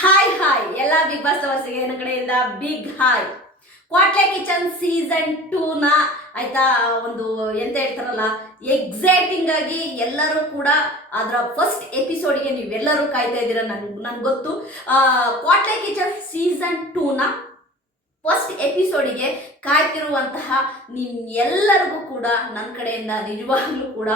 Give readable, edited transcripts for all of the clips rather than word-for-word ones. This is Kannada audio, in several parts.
ಹಾಯ್ ಎಲ್ಲ ಬಿಗ್ ಬಾಸ್ ಲವರ್ಸ್ಗೆ ನನ್ನ ಕಡೆಯಿಂದ ಬಿಗ್ ಹಾಯ್. ಕ್ವಾಟ್ಲೆ ಕಿಚನ್ ಸೀಸನ್ 2 ನ ಆಯ್ತಾ ಒಂದು ಎಂತ ಹೇಳ್ತಾರಲ್ಲ ಎಕ್ಸೈಟಿಂಗ್ ಆಗಿ ಎಲ್ಲರೂ ಕೂಡ ಅದರ ಫಸ್ಟ್ ಎಪಿಸೋಡ್ಗೆ ನೀವೆಲ್ಲರೂ ಕಾಯ್ತಾ ಇದ್ದೀರಾ. ನನ್ಗೆ ಗೊತ್ತು. ಕ್ವಾಟ್ಲೆ ಕಿಚನ್ ಸೀಸನ್ 2 ನ ಫಸ್ಟ್ ಎಪಿಸೋಡಿಗೆ ಕಾಯ್ತಿರುವಂತಹ ನಿಮ್ಮೆಲ್ಲರಿಗೂ ಕೂಡ ನನ್ನ ಕಡೆಯಿಂದ ನಿಜವಾಗ್ಲೂ ಕೂಡ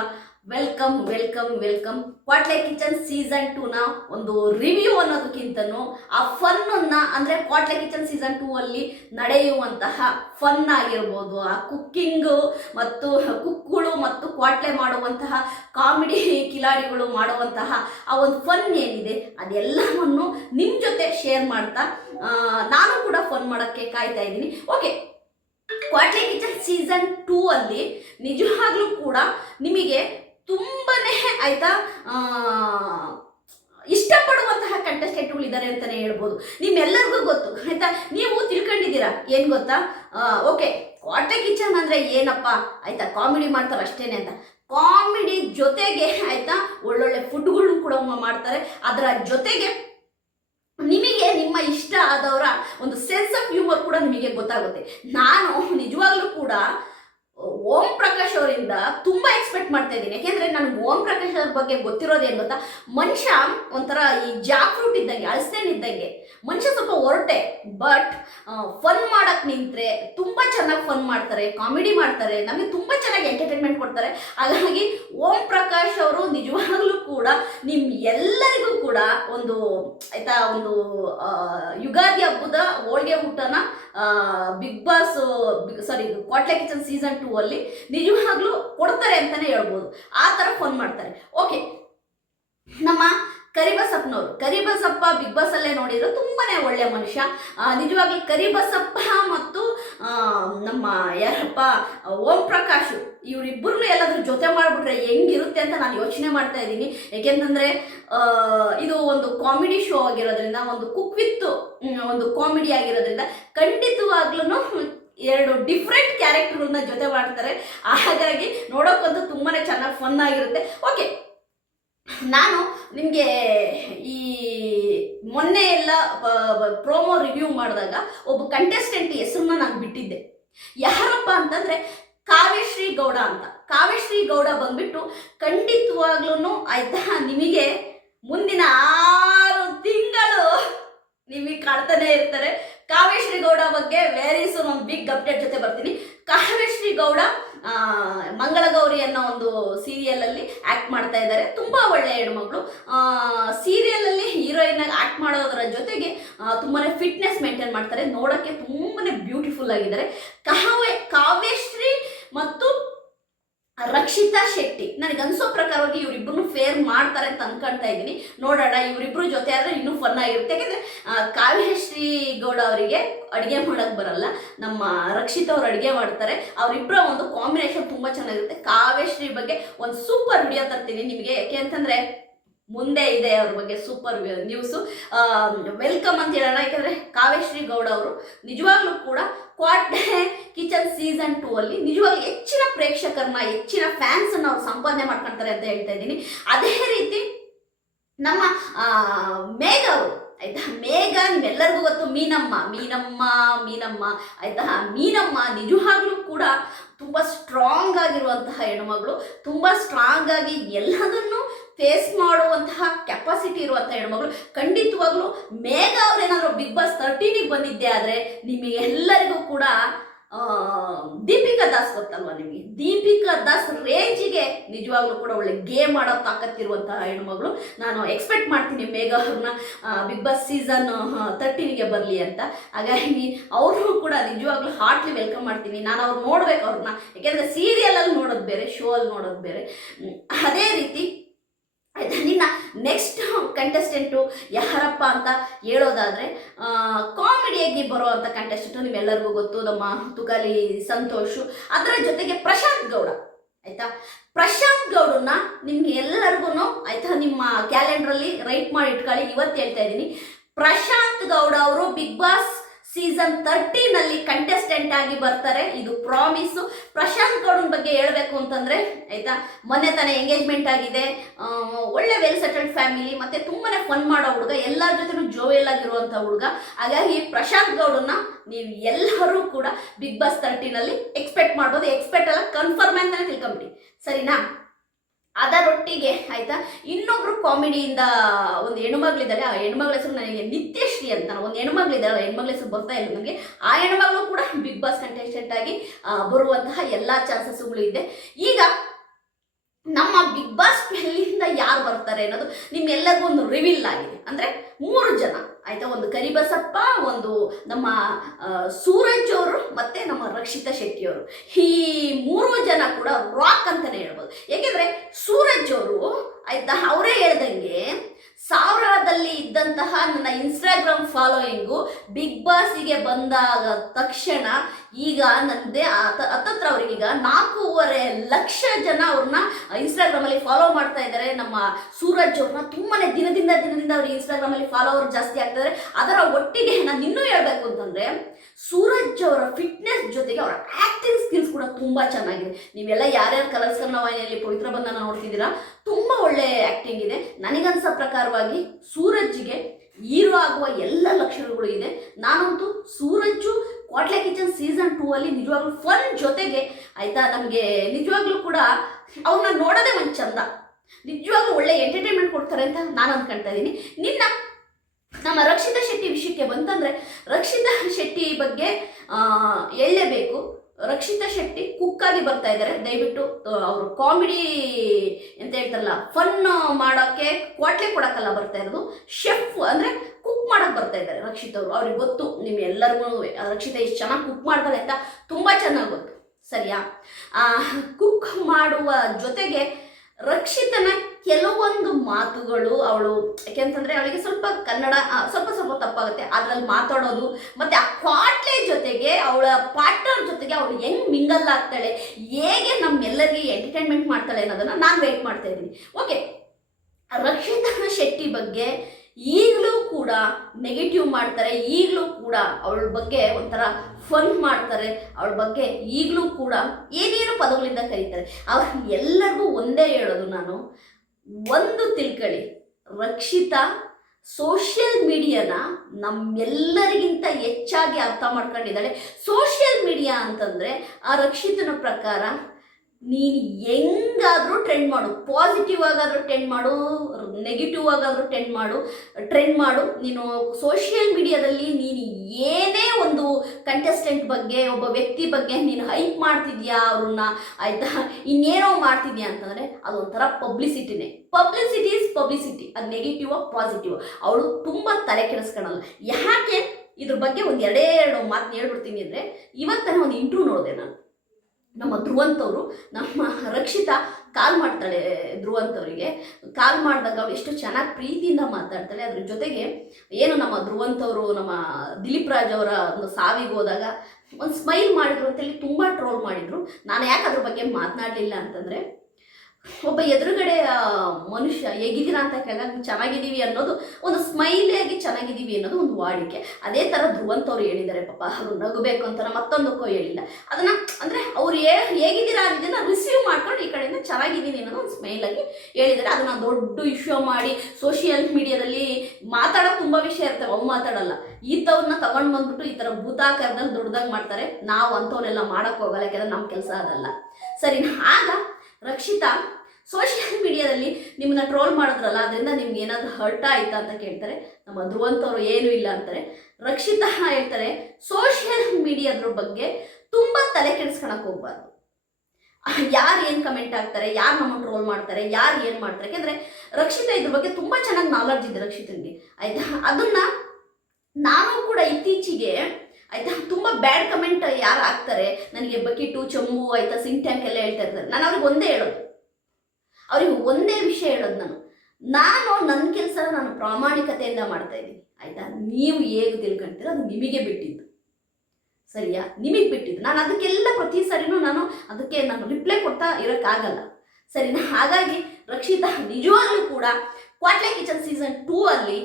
welcome welcome welcome. Kwatle kitchen season 2 ನ ಒಂದು ರಿವ್ಯೂ ಅನ್ನೋದಕ್ಕಿಂತನೂ ಆ ಫನ್ನನ್ನು ಅಂದರೆ ಕ್ವಾಟ್ಲೆ ಕಿಚನ್ ಸೀಸನ್ 2 ಅಲ್ಲಿ ನಡೆಯುವಂತಹ ಫನ್ ಆಗಿರ್ಬೋದು, ಆ ಕುಕ್ಕಿಂಗು ಮತ್ತು ಕುಕ್ಗಳು ಮತ್ತು ಕ್ವಾಟ್ಲೆ ಮಾಡುವಂತಹ ಕಾಮಿಡಿ ಕಿಲಾಡಿಗಳು ಮಾಡುವಂತಹ ಆ ಒಂದು ಫನ್ ಏನಿದೆ ಅದೆಲ್ಲವನ್ನು ನಿಮ್ಮ ಜೊತೆ ಶೇರ್ ಮಾಡ್ತಾ ನಾನು ಕೂಡ ಫನ್ ಮಾಡೋಕ್ಕೆ ಕಾಯ್ತಾ ಇದ್ದೀನಿ. ಓಕೆ, ಕ್ವಾಟ್ಲೆ ಕಿಚನ್ ಸೀಸನ್ 2 ಅಲ್ಲಿ ನಿಜವಾಗ್ಲೂ ಕೂಡ ನಿಮಗೆ ತುಂಬನೇ ಆಯ್ತಾ ಇಷ್ಟಪಡುವಂತಹ ಕಂಟೆಸ್ಟೆಂಟ್ಗಳು ಇದ್ದಾರೆ ಅಂತಲೇ ಹೇಳ್ಬೋದು. ನಿಮ್ಮೆಲ್ಲರಿಗೂ ಗೊತ್ತು ಆಯ್ತಾ, ನೀವು ತಿಳ್ಕೊಂಡಿದ್ದೀರಾ ಏನು ಗೊತ್ತಾ? ಓಕೆ, ಕ್ವಾಟ್ಲೆ ಕಿಚನ್ ಅಂದರೆ ಏನಪ್ಪ ಆಯ್ತಾ, ಕಾಮಿಡಿ ಮಾಡ್ತಾರೆ ಅಷ್ಟೇನೆ ಅಂತ. ಕಾಮಿಡಿ ಜೊತೆಗೆ ಆಯ್ತಾ ಒಳ್ಳೊಳ್ಳೆ ಫುಡ್ಗಳನ್ನು ಕೂಡ ಮಾಡ್ತಾರೆ. ಅದರ ಜೊತೆಗೆ ನಿಮಗೆ ನಿಮ್ಮ ಇಷ್ಟ ಆದವರ ಒಂದು ಸೆನ್ಸ್ ಆಫ್ ಹ್ಯೂಮರ್ ಕೂಡ ನಿಮಗೆ ಗೊತ್ತಾಗುತ್ತೆ. ನಾನು ನಿಜವಾಗ್ಲೂ ಕೂಡ ಓಂ ಪ್ರಕಾಶ್ ಅವರಿಂದ ತುಂಬ ಎಕ್ಸ್ಪೆಕ್ಟ್ ಮಾಡ್ತಾ ಇದ್ದೀನಿ. ಯಾಕೆಂದರೆ ನನಗೆ ಓಂ ಪ್ರಕಾಶ್ ಅವ್ರ ಬಗ್ಗೆ ಗೊತ್ತಿರೋದೇನು ಗೊತ್ತಾ, ಮನುಷ್ಯ ಒಂಥರ ಈ ಜಾಕ್ ಫ್ರೂಟ್ ಇದ್ದಂಗೆ, ಅಳಸೇನು ಇದ್ದಂಗೆ. ಮನುಷ್ಯ ಸ್ವಲ್ಪ ಹೊರಟೆ, ಬಟ್ ಫನ್ ಮಾಡಕ್ಕೆ ನಿಂತರೆ ತುಂಬ ಚೆನ್ನಾಗಿ ಫನ್ ಮಾಡ್ತಾರೆ, ಕಾಮಿಡಿ ಮಾಡ್ತಾರೆ, ನಮಗೆ ತುಂಬ ಚೆನ್ನಾಗಿ ಎಂಟರ್ಟೈನ್ಮೆಂಟ್ ಕೊಡ್ತಾರೆ. ಹಾಗಾಗಿ ಓಂ ಪ್ರಕಾಶ್ ಅವರು ನಿಜವಾಗ್ಲೂ ಕೂಡ ನಿಮ್ಮ ಎಲ್ಲರಿಗೂ ಕೂಡ ಒಂದು ಆಯಿತಾ ಒಂದು ಯುಗಾದಿ ಹಬ್ಬದ ಹೋಳಿಗೆ ಊಟನ ಬಿಗ್ ಬಾಸ್ ಕ್ವಾಟ್ಲೆ ಕಿಚನ್ ಸೀಸನ್ 2 ಅಲ್ಲಿ ನಿಜವಾಗ್ಲೂ ಕೊಡ್ತಾರೆ ಅಂತಾನೆ ಹೇಳ್ಬೋದು. ಆ ಥರ ಫೋನ್ ಮಾಡ್ತಾರೆ. ಓಕೆ, ನಮ್ಮ ಕರಿಬಸಪ್ಪ ಬಿಗ್ ಬಾಸ್ ಅಲ್ಲೇ ನೋಡಿದ್ರು ತುಂಬಾನೇ ಒಳ್ಳೆ ಮನುಷ್ಯ. ನಿಜವಾಗ್ಲೂ ಕರಿಬಸಪ್ಪ ಮತ್ತು ನಮ್ಮ ಯಾರಪ್ಪ ಓಂ ಪ್ರಕಾಶ್ ಇವರಿಬ್ಬರನ್ನು ಎಲ್ಲಾದ್ರೂ ಜೊತೆ ಮಾಡಿಬಿಟ್ರೆ ಹೆಂಗಿರುತ್ತೆ ಅಂತ ನಾನು ಯೋಚನೆ ಮಾಡ್ತಾ ಇದ್ದೀನಿ. ಏಕೆಂತಂದರೆ ಇದು ಒಂದು ಕಾಮಿಡಿ ಶೋ ಆಗಿರೋದ್ರಿಂದ, ಒಂದು ಕುಕ್ ವಿತ್ ಒಂದು ಕಾಮಿಡಿ ಆಗಿರೋದ್ರಿಂದ ಖಂಡಿತವಾಗ್ಲೂ ಎರಡು ಡಿಫ್ರೆಂಟ್ ಕ್ಯಾರೆಕ್ಟರ್ಗಳನ್ನ ಜೊತೆ ಮಾಡ್ತಾರೆ. ಹಾಗಾಗಿ ನೋಡೋಕ್ಕಂತೂ ತುಂಬಾ ಚೆನ್ನಾಗಿ ಫನ್ ಆಗಿರುತ್ತೆ. ಓಕೆ, ನಾನು ನಿಮಗೆ ಈ ಮೊನ್ನೆ ಎಲ್ಲ ಪ್ರೋಮೋ ರಿವ್ಯೂ ಮಾಡಿದಾಗ ಒಬ್ಬ ಕಂಟೆಸ್ಟೆಂಟ್ ಹೆಸರನ್ನ ನಾನು ಬಿಟ್ಟಿದ್ದೆ. ಯಾರಪ್ಪ ಅಂತಂದರೆ ಕಾವ್ಯಶ್ರೀ ಗೌಡ ಅಂತ. ಕಾವ್ಯಶ್ರೀ ಗೌಡ ಬಂದ್ಬಿಟ್ಟು ಖಂಡಿತವಾಗ್ಲೂ ಆಯ್ತಾ ನಿಮಗೆ ಮುಂದಿನ 6 ತಿಂಗಳು ನಿಮಗೆ ಕಾಡ್ತಾನೆ ಇರ್ತಾರೆ. ಕಾವ್ಯಶ್ರೀ ಗೌಡ ಬಗ್ಗೆ ವೆರಿ ಸೂನ್ ಒಂದು ಬಿಗ್ ಅಪ್ಡೇಟ್ ಜೊತೆ ಬರ್ತೀನಿ. ಕಾವ್ಯಶ್ರೀ ಗೌಡ ಮಂಗಳಗೌರಿ ಅನ್ನೋ ಒಂದು ಸೀರಿಯಲಲ್ಲಿ ಆ್ಯಕ್ಟ್ ಮಾಡ್ತಾ ಇದ್ದಾರೆ. ತುಂಬ ಒಳ್ಳೆಯ ಹೆಣ್ಮಗಳು. ಸೀರಿಯಲಲ್ಲಿ ಹೀರೋಯಿನ್ ಆಗಿ ಆ್ಯಕ್ಟ್ ಮಾಡೋದರ ಜೊತೆಗೆ ತುಂಬಾ ಫಿಟ್ನೆಸ್ ಮೇಂಟೈನ್ ಮಾಡ್ತಾರೆ. ನೋಡೋಕ್ಕೆ ತುಂಬಾ ಬ್ಯೂಟಿಫುಲ್ ಆಗಿದ್ದಾರೆ. ಕಾವ್ಯಶ್ರೀ ಮತ್ತು ರಕ್ಷಿತಾ ಶೆಟ್ಟಿ ನನಗನ್ಸೋ ಪ್ರಕಾರವಾಗಿ ಇವರಿಬ್ಬರು ಫೇರ್ ಮಾಡ್ತಾರೆ ಅಂತ ಅನ್ಕೊಳ್ತಾ ಇದ್ದೀನಿ. ನೋಡೋಣ, ಇವರಿಬ್ಬರು ಜೊತೆ ಆದರೆ ಇನ್ನೂ ಫನ್ ಆಗಿರುತ್ತೆ. ಯಾಕೆಂದರೆ ಕಾವ್ಯಶ್ರೀ ಗೌಡ ಅವರಿಗೆ ಅಡುಗೆ ಮಾಡೋಕ್ಕೆ ಬರಲ್ಲ, ನಮ್ಮ ರಕ್ಷಿತಾ ಅವರು ಅಡುಗೆ ಮಾಡ್ತಾರೆ. ಅವರಿಬ್ಬರ ಒಂದು ಕಾಂಬಿನೇಷನ್ ತುಂಬ ಚೆನ್ನಾಗಿರುತ್ತೆ. ಕಾವ್ಯಶ್ರೀ ಬಗ್ಗೆ ಒಂದು ಸೂಪರ್ ವಿಡಿಯೋ ತರ್ತೀನಿ ನಿಮಗೆ. ಯಾಕೆ ಅಂತಂದರೆ ಮುಂದೆ ಇದೆ ಅವ್ರ ಬಗ್ಗೆ ಸೂಪರ್ ನ್ಯೂಸು. ವೆಲ್ಕಮ್ ಅಂತ ಹೇಳೋಣ. ಯಾಕೆಂದರೆ ಕಾವ್ಯಶ್ರೀ ಗೌಡ ಅವರು ನಿಜವಾಗ್ಲೂ ಕೂಡ ಕ್ವಾಟ್ಲೆ ಕಿಚನ್ ಸೀಸನ್ 2 ಅಲ್ಲಿ ನಿಜವಾಗ್ಲೂ ಹೆಚ್ಚಿನ ಪ್ರೇಕ್ಷಕರನ್ನ, ಹೆಚ್ಚಿನ ಫ್ಯಾನ್ಸನ್ನು ಅವ್ರು ಸಂಪಾದನೆ ಮಾಡ್ಕೊಳ್ತಾರೆ ಅಂತ ಹೇಳ್ತಾ ಇದ್ದೀನಿ. ಅದೇ ರೀತಿ ನಮ್ಮ ಮೇಘ ಅವರು ಆಯ್ತಾ, ಮೇಘ ನಿಮ್ಮೆಲ್ಲರಿಗೂ ಗೊತ್ತು, ಮೀನಮ್ಮ ಆಯ್ತಾ. ಮೀನಮ್ಮ ನಿಜವಾಗ್ಲೂ ಕೂಡ ತುಂಬ ಸ್ಟ್ರಾಂಗ್ ಆಗಿರುವಂತಹ ಹೆಣ್ಮಗಳು, ತುಂಬ ಸ್ಟ್ರಾಂಗ್ ಆಗಿ ಎಲ್ಲದನ್ನು ಫೇಸ್ ಮಾಡುವಂತಹ ಕೆಪಾಸಿಟಿ ಇರುವಂಥ ಹೆಣ್ಮಗಳು. ಖಂಡಿತವಾಗ್ಲೂ ಮೇಘ ಅವ್ರೇನಾದರೂ ಬಿಗ್ ಬಾಸ್ 13ಗೆ ಬಂದಿದ್ದೆ ಆದರೆ ನಿಮಗೆಲ್ಲರಿಗೂ ಕೂಡ ದೀಪಿಕಾ ದಾಸ್ ಗೊತ್ತಲ್ವ ನಿಮಗೆ, ದೀಪಿಕಾ ದಾಸ್ ರೇಂಜಿಗೆ ನಿಜವಾಗ್ಲೂ ಕೂಡ ಒಳ್ಳೆ ಗೇಮ್ ಮಾಡೋ ತಾಕತ್ತಿರುವಂತಹ ಹೆಣ್ಮಗಳು. ನಾನು ಎಕ್ಸ್ಪೆಕ್ಟ್ ಮಾಡ್ತೀನಿ ಮೇಘ ಅವ್ರನ್ನ ಬಿಗ್ ಬಾಸ್ ಸೀಸನ್ 13ಗೆ ಬರಲಿ ಅಂತ. ಹಾಗಾಗಿ ಅವರು ಕೂಡ ನಿಜವಾಗ್ಲೂ ಹಾರ್ಟ್ಲಿ ವೆಲ್ಕಮ್ ಮಾಡ್ತೀನಿ. ನಾನು ಅವ್ರು ನೋಡ್ಬೇಕು ಅವ್ರನ್ನ. ಯಾಕೆಂದರೆ ಸೀರಿಯಲಲ್ಲಿ ನೋಡೋದು ಬೇರೆ, ಶೋ ಅಲ್ಲಿ ನೋಡೋದು ಬೇರೆ. ಅದೇ ರೀತಿ ಆಯ್ತಾ, ನಿನ್ನ ನೆಕ್ಸ್ಟ್ ಕಂಟೆಸ್ಟೆಂಟು ಯಾರಪ್ಪ ಅಂತ ಹೇಳೋದಾದರೆ ಕಾಮಿಡಿಯಾಗಿ ಬರೋ ಅಂಥ ಕಂಟೆಸ್ಟೆಂಟು ನಿಮ್ಮೆಲ್ಲರಿಗೂ ಗೊತ್ತು, ನಮ್ಮ ತುಕಾಲಿ ಸಂತೋಷು. ಅದರ ಜೊತೆಗೆ ಪ್ರಶಾಂತ್ ಗೌಡ ಆಯಿತಾ. ಪ್ರಶಾಂತ್ ಗೌಡನ್ನ ನಿಮ್ಗೆ ಎಲ್ಲರಿಗೂ ಆಯಿತಾ ನಿಮ್ಮ ಕ್ಯಾಲೆಂಡ್ರಲ್ಲಿ ರೈಟ್ ಮಾಡಿ ಇಟ್ಕೊಳ್ಳಿ. ಇವತ್ತು ಹೇಳ್ತಾ ಇದ್ದೀನಿ, ಪ್ರಶಾಂತ್ ಗೌಡ ಅವರು ಬಿಗ್ ಬಾಸ್ ಸೀಸನ್ 13ನಲ್ಲಿ ಕಂಟೆಸ್ಟೆಂಟ್ ಆಗಿ ಬರ್ತಾರೆ, ಇದು ಪ್ರಾಮಿಸು. ಪ್ರಶಾಂತ್ ಗೌಡನ ಬಗ್ಗೆ ಹೇಳಬೇಕು ಅಂತಂದರೆ ಆಯಿತಾ, ಮೊನ್ನೆ ತಾನೇ ಎಂಗೇಜ್ಮೆಂಟ್ ಆಗಿದೆ, ಒಳ್ಳೆ ವೆಲ್ ಸೆಟಲ್ಡ್ ಫ್ಯಾಮಿಲಿ, ಮತ್ತು ತುಂಬಾ ಫನ್ ಮಾಡೋ ಹುಡುಗ, ಎಲ್ಲರ ಜೊತೆನೂ ಜೋವೆಲ್ ಆಗಿರುವಂಥ ಹುಡುಗ. ಹಾಗಾಗಿ ಪ್ರಶಾಂತ್ ಗೌಡನ್ನ ನೀವು ಎಲ್ಲರೂ ಕೂಡ ಬಿಗ್ ಬಾಸ್ 13ನಲ್ಲಿ ಎಕ್ಸ್ಪೆಕ್ಟ್ ಮಾಡ್ಬೋದು. ಎಕ್ಸ್ಪೆಕ್ಟ್ ಅಲ್ಲ, ಕನ್ಫರ್ಮ್ ಅಂತಲೇ ತಿಳ್ಕೊಂಬಿಡಿ, ಸರಿನಾ? ಅದರೊಟ್ಟಿಗೆ ಆಯಿತಾ, ಇನ್ನೊಬ್ರು ಕಾಮಿಡಿಯಿಂದ ಒಂದು ಹೆಣ್ಮಗಳಿದ್ದಾಳೆ, ಆ ಹೆಣ್ಮಗಳ ಹೆಸರು ನನಗೆ ನಿತ್ಯಶ್ರೀ ಅಂತ, ಒಂದು ಹೆಣ್ಮಗಳಿದ್ದಾಳೆ, ಹೆಣ್ಮಗಳ ಹೆಸರು ಬರ್ತಾ ಇಲ್ಲ ನನಗೆ. ಆ ಹೆಣ್ಮಗಳು ಕೂಡ ಬಿಗ್ ಬಾಸ್ ಕಂಟೆಸ್ಟೆಂಟ್ ಆಗಿ ಬರುವಂತಹ ಎಲ್ಲ ಚಾನ್ಸಸ್ಗಳು ಇದೆ. ಈಗ ನಮ್ಮ ಬಿಗ್ ಬಾಸ್ ಎಲ್ಲಿಂದ ಯಾರು ಬರ್ತಾರೆ ಅನ್ನೋದು ನಿಮ್ಮೆಲ್ಲರಿಗೂ ಒಂದು ರಿವೀಲ್ ಆಗಿದೆ. ಅಂದರೆ 3 ಜನ ಆಯಿತಾ, ಒಂದು ಕರಿಬಸಪ್ಪ, ಒಂದು ನಮ್ಮ ಸೂರಜ್ ಅವರು, ಮತ್ತು ನಮ್ಮ ರಕ್ಷಿತಾ ಶೆಟ್ಟಿಯವರು. ಈ 3 ಜನ ಕೂಡ ರಾಕ್ ಅಂತಲೇ ಹೇಳ್ಬೋದು. ಏಕೆಂದರೆ ಸೂರಜ್ ಅವರು ಆಯಿತಾ, ಅವರೇ ಹೇಳ್ದಂಗೆ 1000ದಲ್ಲಿ ಇದ್ದಂತಹ ನನ್ನ ಇನ್ಸ್ಟಾಗ್ರಾಮ್ ಫಾಲೋಯಿಂಗು ಬಿಗ್ ಬಾಸಿಗೆ ಬಂದಾಗ ತಕ್ಷಣ ಈಗ ನನ್ನದೇ ಹತ್ತತ್ರ ಅವ್ರಿಗೀಗ 4.5 ಲಕ್ಷ ಜನ ಅವ್ರನ್ನ ಇನ್ಸ್ಟಾಗ್ರಾಮಲ್ಲಿ ಫಾಲೋ ಮಾಡ್ತಾ ಇದ್ದಾರೆ. ನಮ್ಮ ಸೂರಜ್ ಅವ್ರನ್ನ ತುಂಬಾ ದಿನದಿಂದ ಅವ್ರಿಗೆ ಇನ್ಸ್ಟಾಗ್ರಾಮಲ್ಲಿ ಫಾಲೋವರ್ ಜಾಸ್ತಿ ಆಗ್ತಾಯಿದ್ದಾರೆ. ಅದರ ಒಟ್ಟಿಗೆ ನಾನು ಇನ್ನೂ ಹೇಳ್ಬೇಕು ಅಂತಂದರೆ, ಸೂರಜ್ ಅವರ ಫಿಟ್ನೆಸ್ ಜೊತೆಗೆ ಅವರ ಆ್ಯಕ್ಟಿಂಗ್ ಸ್ಕಿಲ್ಸ್ ಕೂಡ ತುಂಬ ಚೆನ್ನಾಗಿದೆ. ನೀವೆಲ್ಲ ಯಾರ್ಯಾರು ಕಲರ್ಸ್ ಕನ್ನಡ ವಾಹಿನಿಯಲ್ಲಿ ಪವಿತ್ರ ಬಂಧನ ನೋಡ್ತಿದ್ದೀರಾ, ತುಂಬ ಒಳ್ಳೆ ಆ್ಯಕ್ಟಿಂಗ್ ಇದೆ. ನನಗನ್ಸೋ ಪ್ರಕಾರವಾಗಿ ಸೂರಜ್ಗೆ ಹೀರೋ ಆಗುವ ಎಲ್ಲ ಲಕ್ಷಣಗಳು ಇದೆ. ನಾನಂತೂ ಸೂರಜ್ಜು ಕ್ವಾಟ್ಲೆ ಕಿಚನ್ ಸೀಸನ್ 2 ನಿಜವಾಗ್ಲೂ ಫನ್ ಜೊತೆಗೆ ಆಯಿತಾ, ನಮಗೆ ನಿಜವಾಗ್ಲೂ ಕೂಡ ಅವ್ರನ್ನ ನೋಡೋದೇ ಒಂದು ಚಂದ, ನಿಜವಾಗ್ಲೂ ಒಳ್ಳೆ ಎಂಟರ್ಟೈನ್ಮೆಂಟ್ ಕೊಡ್ತಾರೆ ಅಂತ ನಾನು ಅಂದ್ಕೊಳ್ತಾ ಇದ್ದೀನಿ. ನಮ್ಮ ರಕ್ಷಿತಾ ಶೆಟ್ಟಿ ವಿಷಯಕ್ಕೆ ಬಂತಂದರೆ, ರಕ್ಷಿತಾ ಶೆಟ್ಟಿ ಬಗ್ಗೆ ಹೇಳಲೇಬೇಕು. ರಕ್ಷಿತಾ ಶೆಟ್ಟಿ ಕುಕ್ಕಾಗಿ ಬರ್ತಾ ಇದ್ದಾರೆ. ದಯವಿಟ್ಟು ಅವರು ಕಾಮಿಡಿ ಅಂತ ಹೇಳ್ತಾರಲ್ಲ, ಫನ್ ಮಾಡೋಕ್ಕೆ ಕ್ವಾಟ್ಲೆ ಕೊಡೋಕ್ಕಲ್ಲ ಬರ್ತಾ ಇರೋದು, ಶೆಫ್ ಅಂದರೆ ಕುಕ್ ಮಾಡೋಕ್ಕೆ ಬರ್ತಾ ಇದ್ದಾರೆ ರಕ್ಷಿತ್ ಅವರು. ಅವ್ರಿಗೆ ಗೊತ್ತು, ನಿಮ್ಮ ಎಲ್ಲರಿಗೂ ರಕ್ಷಿತಾ ಎಷ್ಟು ಚೆನ್ನಾಗಿ ಕುಕ್ ಮಾಡ್ತಾರೆ ಅಂತ ತುಂಬ ಚೆನ್ನಾಗಿ ಗೊತ್ತು, ಸರಿಯಾ? ಕುಕ್ ಮಾಡುವ ಜೊತೆಗೆ ರಕ್ಷಿತನ ಕೆಲವೊಂದು ಮಾತುಗಳು, ಅವಳು ಯಾಕೆಂತಂದರೆ ಅವಳಿಗೆ ಸ್ವಲ್ಪ ಕನ್ನಡ ಸ್ವಲ್ಪ ತಪ್ಪಾಗುತ್ತೆ, ಅದರಲ್ಲಿ ಮಾತಾಡೋದು, ಮತ್ತು ಆ ಕ್ವಾಟ್ಲೆ ಜೊತೆಗೆ ಅವಳ ಪಾರ್ಟ್ನರ್ ಜೊತೆಗೆ ಅವಳು ಹೆಂಗೆ ಮಿಂಗಲ್ ಆಗ್ತಾಳೆ, ಹೇಗೆ ನಮ್ಮೆಲ್ಲರಿಗೆ ಎಂಟರ್ಟೈನ್ಮೆಂಟ್ ಮಾಡ್ತಾಳೆ ಅನ್ನೋದನ್ನು ನಾನು ವೆಯ್ಟ್ ಮಾಡ್ತಾ ಇದ್ದೀನಿ. ಓಕೆ, ರಕ್ಷಿತಾ ಶೆಟ್ಟಿ ಬಗ್ಗೆ ಈಗಲೂ ಕೂಡ ನೆಗೆಟಿವ್ ಮಾಡ್ತಾರೆ, ಈಗಲೂ ಕೂಡ ಅವಳ ಬಗ್ಗೆ ಒಂಥರ ಫನ್ ಮಾಡ್ತಾರೆ, ಅವಳ ಬಗ್ಗೆ ಈಗಲೂ ಕೂಡ ಏನೇನು ಪದಗಳಿಂದ ಕರೀತಾರೆ. ಅವ್ರು ಎಲ್ಲರಿಗೂ ಒಂದೇ ಹೇಳೋದು, ನಾನು ಒಂದು ತಿಳ್ಕೊಳ್ಳಿ, ರಕ್ಷಿತಾ ಸೋಷಿಯಲ್ ಮೀಡಿಯಾನ ನಮ್ಮೆಲ್ಲರಿಗಿಂತ ಹೆಚ್ಚಾಗಿ ಅರ್ಥ ಮಾಡ್ಕೊಂಡಿದ್ದಾಳೆ. ಸೋಷಿಯಲ್ ಮೀಡಿಯಾ ಅಂತಂದರೆ ಆ ರಕ್ಷಿತನ ಪ್ರಕಾರ ನೀನು ಹೆಂಗಾದರೂ ಟ್ರೆಂಡ್ ಮಾಡು, ಪಾಸಿಟಿವ್ ಆಗಾದರೂ ಟ್ರೆಂಡ್ ಮಾಡು, ನೆಗೆಟಿವ್ ಆಗಾದರೂ ಟ್ರೆಂಡ್ ಮಾಡು. ನೀನು ಸೋಷಿಯಲ್ ಮೀಡಿಯಾದಲ್ಲಿ ನೀನು ಏನೇ ಒಂದು ಕಂಟೆಸ್ಟೆಂಟ್ ಬಗ್ಗೆ, ಒಬ್ಬ ವ್ಯಕ್ತಿ ಬಗ್ಗೆ ನೀನು ಹೈಪ್ ಮಾಡ್ತಿದ್ಯಾ, ಅವ್ರನ್ನ ಆಯಿತಾ, ಇನ್ನೇನೋ ಮಾಡ್ತಿದ್ಯಾ ಅಂತಂದರೆ ಅದೊಂಥರ ಪಬ್ಲಿಸಿಟಿನೇ. ಪಬ್ಲಿಸಿಟಿ ಈಸ್ ಪಬ್ಲಿಸಿಟಿ, ಅದು ನೆಗೆಟಿವ್ ಪಾಸಿಟಿವ್ ಅವಳು ತುಂಬ ತಲೆ ಕೆಡಿಸ್ಕೊಳಲ್ಲ. ಯಾಕೆ ಇದ್ರ ಬಗ್ಗೆ ಒಂದು ಎರಡೇ ಮಾತು ಹೇಳ್ಬಿಡ್ತೀನಿ ಅಂದರೆ, ಇವತ್ತನೇ ಒಂದು ಇಂಟ್ರ್ಯೂ ನೋಡಿದೆ ನಾನು. ನಮ್ಮ ಧ್ರುವಂತವರು, ನಮ್ಮ ರಕ್ಷಿತಾ ಕಾಲ್ ಮಾಡ್ತಾಳೆ ಧ್ರುವಂತವರಿಗೆ. ಕಾಲ್ ಮಾಡಿದಾಗ ಅವಳು ಎಷ್ಟು ಚೆನ್ನಾಗಿ ಪ್ರೀತಿಯಿಂದ ಮಾತಾಡ್ತಾಳೆ. ಅದ್ರ ಜೊತೆಗೆ ಏನು ನಮ್ಮ ಧ್ರುವಂತವರು ನಮ್ಮ ದಿಲೀಪ್ ರಾಜ್ ಅವರ ಒಂದು ಸಾವಿಗೆ ಹೋದಾಗ ಒಂದು ಸ್ಮೈಲ್ ಮಾಡಿದ್ರು ಅಂತೇಳಿ ತುಂಬ ಟ್ರೋಲ್ ಮಾಡಿದರು. ನಾನು ಯಾಕೆ ಅದ್ರ ಬಗ್ಗೆ ಮಾತನಾಡಲಿಲ್ಲ ಅಂತಂದರೆ, ಒಬ್ಬ ಎದುರುಗಡೆ ಮನುಷ್ಯ ಹೇಗಿದ್ದೀರಾ ಅಂತ ಕೇಳಿದಾಗ ಚೆನ್ನಾಗಿದ್ದೀವಿ ಅನ್ನೋದು ಒಂದು ಸ್ಮೈಲಿಯಾಗಿ ಚೆನ್ನಾಗಿದ್ದೀವಿ ಅನ್ನೋದು ಒಂದು ವಾಡಿಕೆ. ಅದೇ ಥರ ಧ್ರುವಂತವ್ರು ಹೇಳಿದ್ದಾರೆ, ಪಾಪ ಅವರು ನಗಬೇಕು ಅಂತ ಮತ್ತೊಂದಕ್ಕೂ ಹೇಳಿಲ್ಲ. ಅದನ್ನು ಅಂದರೆ ಅವ್ರು ಹೇಗಿದ್ದೀರಾ ಅನ್ನೋದನ್ನು ರಿಸೀವ್ ಮಾಡ್ಕೊಂಡು ಈ ಕಡೆಯಿಂದ ಚೆನ್ನಾಗಿದ್ದೀನಿ ಅನ್ನೋದು ಒಂದು ಸ್ಮೈಲಾಗಿ ಹೇಳಿದ್ದಾರೆ. ಅದನ್ನು ದೊಡ್ಡ ಇಶ್ಯೂ ಮಾಡಿ ಸೋಷಿಯಲ್ ಮೀಡಿಯಾದಲ್ಲಿ ಮಾತಾಡೋಕೆ ತುಂಬ ವಿಷಯ ಇರ್ತವೆ, ಅವು ಮಾತಾಡಲ್ಲ. ಈತವ್ರನ್ನ ತಗೊಂಡು ಬಂದ್ಬಿಟ್ಟು ಈ ಥರ ಭೂತಾಕಾರದಲ್ಲಿ ದೊಡ್ಡದಾಗಿ ಮಾಡ್ತಾರೆ. ನಾವು ಅಂಥವನ್ನೆಲ್ಲ ಮಾಡೋಕ್ಕೆ ಹೋಗಲ್ಲ, ಯಾಕೆಂದರೆ ನಮ್ಮ ಕೆಲಸ ಅದಲ್ಲ, ಸರಿ? ಆಗ ರಕ್ಷಿತಾ ಸೋಷಿಯಲ್ ಮೀಡಿಯಾದಲ್ಲಿ ನಿಮ್ಮನ್ನ ಟ್ರೋಲ್ ಮಾಡಿದ್ರಲ್ಲ, ಅದರಿಂದ ನಿಮ್ಗೆ ಏನಾದರೂ ಹರ್ಟ್ ಆಯಿತಾ ಅಂತ ಕೇಳ್ತಾರೆ. ನಮ್ಮ ಧ್ರುವಂತವರು ಏನೂ ಇಲ್ಲ ಅಂತಾರೆ. ರಕ್ಷಿತಾ ಹೇಳ್ತಾರೆ, ಸೋಷಿಯಲ್ ಮೀಡಿಯಾದ್ರ ಬಗ್ಗೆ ತುಂಬ ತಲೆ ಕೆಡಿಸ್ಕೊಳಕ್ಕೆ ಹೋಗ್ಬಾರ್ದು. ಯಾರು ಏನು ಕಮೆಂಟ್ ಆಗ್ತಾರೆ, ಯಾರು ನಮ್ಮ ಟ್ರೋಲ್ ಮಾಡ್ತಾರೆ, ಯಾರು ಏನು ಮಾಡ್ತಾರೆ. ಯಾಕೆಂದರೆ ರಕ್ಷಿತಾ ಇದ್ರ ಬಗ್ಗೆ ತುಂಬ ಚೆನ್ನಾಗಿ ನಾಲೆಡ್ಜ್ ಇದೆ ರಕ್ಷಿತನಿಗೆ, ಆಯಿತಾ? ಅದನ್ನು ನಾನು ಕೂಡ ಇತ್ತೀಚೆಗೆ ಆಯಿತಾ ತುಂಬ ಬ್ಯಾಡ್ ಕಮೆಂಟ್ ಯಾರು ಆಗ್ತಾರೆ, ನನಗೆ ಬಕೆಟು ಚೊಂಬು ಆಯಿತಾ ಸಿಂಕ್ ಟ್ಯಾಂಕ್ ಎಲ್ಲ ಹೇಳ್ತಾ ಇರ್ತಾರೆ. ನಾನು ಅವ್ರಿಗೆ ಒಂದೇ ವಿಷಯ ಹೇಳೋದು, ನಾನು ನನ್ನ ಕೆಲಸ ನಾನು ಪ್ರಾಮಾಣಿಕತೆಯಿಂದ ಮಾಡ್ತಾ ಇದ್ದೀನಿ, ಆಯಿತಾ? ನೀವು ಹೇಗೆ ತಿಳ್ಕೊಳ್ತೀರೋ ಅದು ನಿಮಗೆ ಬಿಟ್ಟಿದ್ದು, ಸರಿಯಾ? ನಿಮಗೆ ಬಿಟ್ಟಿದ್ದು. ನಾನು ಅದಕ್ಕೆಲ್ಲ ಪ್ರತಿ ಸರಿನೂ ನಾನು ರಿಪ್ಲೈ ಕೊಡ್ತಾ ಇರೋಕ್ಕಾಗಲ್ಲ, ಸರಿನಾ? ಹಾಗಾಗಿ ರಕ್ಷಿತಾ ನಿಜವಾಗ್ಲೂ ಕೂಡ ಕ್ವಾಟ್ಲೆ ಕಿಚನ್ ಸೀಸನ್ 2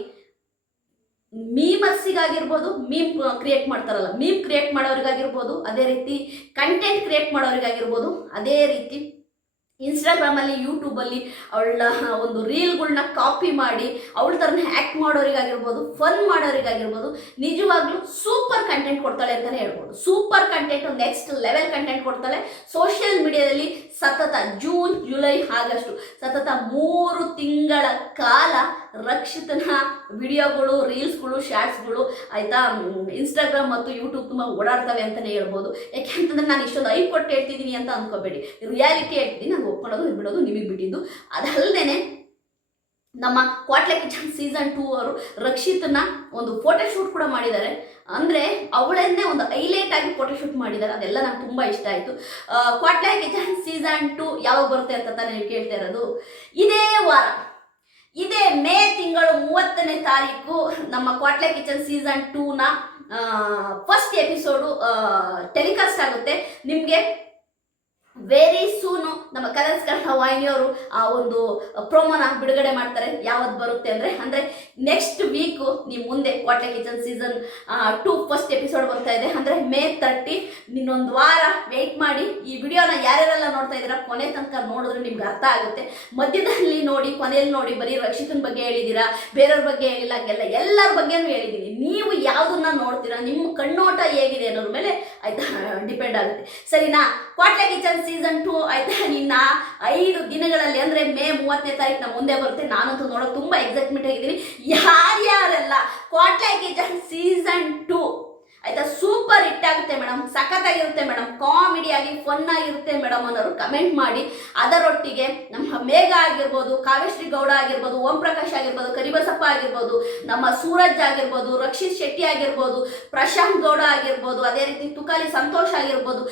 ಮೀಮರ್ಸಿಗಾಗಿರ್ಬೋದು, ಮೀಮ್ ಕ್ರಿಯೇಟ್ ಮಾಡ್ತಾರಲ್ಲ, ಮೀಮ್ ಕ್ರಿಯೇಟ್ ಮಾಡೋರಿಗಾಗಿರ್ಬೋದು, ಅದೇ ರೀತಿ ಕಂಟೆಂಟ್ ಕ್ರಿಯೇಟ್ ಮಾಡೋರಿಗಾಗಿರ್ಬೋದು, ಅದೇ ರೀತಿ ಇನ್ಸ್ಟಾಗ್ರಾಮಲ್ಲಿ ಯೂಟ್ಯೂಬಲ್ಲಿ ಅವಳ ಒಂದು ರೀಲ್ಗಳನ್ನ ಕಾಪಿ ಮಾಡಿ ಅವಳ ಥರನೇ ಆ್ಯಕ್ಟ್ ಮಾಡೋರಿಗಾಗಿರ್ಬೋದು, ಫನ್ ಮಾಡೋರಿಗಾಗಿರ್ಬೋದು, ನಿಜವಾಗ್ಲೂ ಸೂಪರ್ ಕಂಟೆಂಟ್ ಕೊಡ್ತಾಳೆ ಅಂತಲೇ ಹೇಳ್ಬೋದು. Super content, next level content ಕೊಡ್ತಾಳೆ. ಸೋಷಿಯಲ್ ಮೀಡಿಯಾದಲ್ಲಿ ಸತತ ಜೂನ್, ಜುಲೈ, ಆಗಸ್ಟು ಸತತ 3 ತಿಂಗಳ ಕಾಲ ರಕ್ಷಿತನ ವಿಡಿಯೋಗಳು, ರೀಲ್ಸ್ಗಳು, ಶಾರ್ಟ್ಸ್ಗಳು ಆಯಿತಾ ಇನ್ಸ್ಟಾಗ್ರಾಮ್ ಮತ್ತು ಯೂಟ್ಯೂಬ್ ತುಂಬ ಓಡಾಡ್ತವೆ ಅಂತಲೇ ಹೇಳ್ಬೋದು. ಯಾಕೆಂತಂದ್ರೆ ನಾನು ಇಷ್ಟೊಂದು ಐ ಕೊಟ್ಟು ಹೇಳ್ತಿದ್ದೀನಿ ಅಂತ ಅಂದ್ಕೋಬೇಡಿ, ರಿಯಾಲಿಟಿ ಹೇಳ್ತಿದ್ದೀನಿ. ನಾನು ಒಪ್ಕೊಳ್ಳೋದು ಬಿಡೋದು ನಿಮಗೆ ಬಿಟ್ಟಿದ್ದು. ಅದಲ್ಲದೆ ನಮ್ಮ ಕ್ವಾಟ್ಲೆ ಕಿಚನ್ ಸೀಸನ್ 2 ಅವರು ರಕ್ಷಿತನ ಒಂದು ಫೋಟೋಶೂಟ್ ಕೂಡ ಮಾಡಿದ್ದಾರೆ. ಅಂದರೆ ಅವಳನ್ನೇ ಒಂದು ಹೈಲೈಟ್ ಆಗಿ ಫೋಟೋಶೂಟ್ ಮಾಡಿದ್ದಾರೆ. ಅದೆಲ್ಲ ನಂಗೆ ತುಂಬ ಇಷ್ಟ ಆಯಿತು. ಕ್ವಾಟ್ಲೆ ಕಿಚನ್ ಸೀಸನ್ 2 ಯಾವಾಗ ಬರುತ್ತೆ ಅಂತ ತಾನೇ ನೀವು ಕೇಳ್ತಾ ಇರೋದು. ಇದೇ ವಾರ, ಇದೇ ಮೇ ತಿಂಗಳು 30ನೇ ತಾರೀಕು ನಮ್ಮ ಕ್ವಾಟ್ಲೆ ಕಿಚನ್ ಸೀಸನ್ 2ನ ಫಸ್ಟ್ ಎಪಿಸೋಡು ಟೆಲಿಕಾಸ್ಟ್ ಆಗುತ್ತೆ. ನಿಮಗೆ ವೆರಿ ಸೂನು ನಮ್ಮ ಕಲರ್ಸ್ ಕನ್ನಡ ವಾಹಿನಿಯವರು ಆ ಒಂದು ಪ್ರೋಮೋನ ಬಿಡುಗಡೆ ಮಾಡ್ತಾರೆ. ಯಾವತ್ತು ಬರುತ್ತೆ ಅಂದರೆ ನೆಕ್ಸ್ಟ್ ವೀಕು ನಿಮ್ಮ ಮುಂದೆ ಕ್ವಾಟ್ಲೆ ಕಿಚನ್ ಸೀಸನ್ 2 ಫಸ್ಟ್ ಎಪಿಸೋಡ್ ಬರ್ತಾ ಇದೆ. ಅಂದರೆ ಮೇ 30. ಇನ್ನೊಂದು ವಾರ ವೆಯ್ಟ್ ಮಾಡಿ. ಈ ವಿಡಿಯೋನ ಯಾರ್ಯಾರೆಲ್ಲ ನೋಡ್ತಾ ಇದ್ದೀರಾ ಕೊನೆ ತನಕ ನೋಡಿದ್ರೆ ನಿಮ್ಗೆ ಅರ್ಥ ಆಗುತ್ತೆ. ಮಧ್ಯದಲ್ಲಿ ನೋಡಿ, ಕೊನೆಯಲ್ಲಿ ನೋಡಿ ಬರೀ ರಕ್ಷಿತನ ಬಗ್ಗೆ ಹೇಳಿದ್ದೀರಾ, ಬೇರೆಯವ್ರ ಬಗ್ಗೆ ಹೇಳಿಲ್ಲ, ಹಂಗೆಲ್ಲ ಎಲ್ಲರ ಬಗ್ಗೆನೂ ಹೇಳಿದ್ದೀನಿ. ನೀವು ಯಾವುದನ್ನ ನೋಡ್ತೀರಾ, ನಿಮ್ಮ ಕಣ್ಣೋಟ ಹೇಗಿದೆ ಅನ್ನೋದ್ರ ಮೇಲೆ ಆಯ್ತಾ ಡಿಪೆಂಡ್ ಆಗುತ್ತೆ. ಸರಿನಾ? ಕ್ವಾಟ್ಲೆ ಕಿಚನ್ ಸೀಸನ್ 2 ಆಯ್ತಾ ಇನ್ನ 5 ದಿನಗಳಲ್ಲಿ ಅಂದರೆ ಮೇ 30ನೇ ತಾರೀಕು ನಮ್ಮ ಮುಂದೆ ಬರುತ್ತೆ. ನಾನಂತೂ ನೋಡೋಕೆ ತುಂಬ ಎಕ್ಸೈಟ್ಮೆಂಟ್ ಆಗಿದ್ದೀನಿ. ಯಾರ್ಯಾರೆಲ್ಲ ಕ್ವಾಟ್ಲೆ ಕಿಚನ್ ಸೀಸನ್ 2 ಆಯ್ತಾ ಸೂಪರ್ ಹಿಟ್ ಆಗುತ್ತೆ ಮೇಡಮ್, ಸಖತ್ತಾಗಿರುತ್ತೆ ಮೇಡಮ್, ಕಾಮಿಡಿಯಾಗಿ ಫನ್ ಆಗಿರುತ್ತೆ ಮೇಡಮ್ ಅನ್ನೋರು ಕಮೆಂಟ್ ಮಾಡಿ. ಅದರೊಟ್ಟಿಗೆ ನಮ್ಮ ಮೇಘ ಆಗಿರ್ಬೋದು, ಕಾವ್ಯಶ್ರೀ ಗೌಡ ಆಗಿರ್ಬೋದು, ಓಂ ಪ್ರಕಾಶ್ ಆಗಿರ್ಬೋದು, ಕರಿಬಸಪ್ಪ ಆಗಿರ್ಬೋದು, ನಮ್ಮ ಸೂರಜ್ ಆಗಿರ್ಬೋದು, ರಕ್ಷಿತ್ ಶೆಟ್ಟಿ ಆಗಿರ್ಬೋದು, ಪ್ರಶಾಂತ್ ಗೌಡ ಆಗಿರ್ಬೋದು, ಅದೇ ರೀತಿ ತುಕಾಲಿ ಸಂತೋಷ್ ಆಗಿರ್ಬೋದು,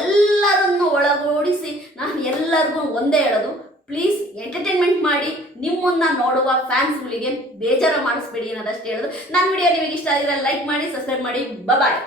ಎಲ್ಲರನ್ನು ಒಳಗೂಡಿಸಿ ನಾನು ಎಲ್ಲರಿಗೂ ಒಂದೇ ಹೇಳೋದು, ಪ್ಲೀಸ್ ಎಂಟರ್ಟೈನ್ಮೆಂಟ್ ಮಾಡಿ ನಿಮ್ಮನ್ನ ನೋಡುವ ಫ್ಯಾನ್ಸ್ಗಳಿಗೆ ಬೇಜಾರು ಮಾಡಿಸ್ಬೇಡಿ ಅನ್ನೋದಷ್ಟು ಹೇಳೋದು. ನನ್ನ ವಿಡಿಯೋ ನಿಮಗೆ ಇಷ್ಟ ಆಗಿದ್ರೆ ಲೈಕ್ ಮಾಡಿ, ಸಬ್ಸ್ಕ್ರೈಬ್ ಮಾಡಿ. ಬಾಯ್.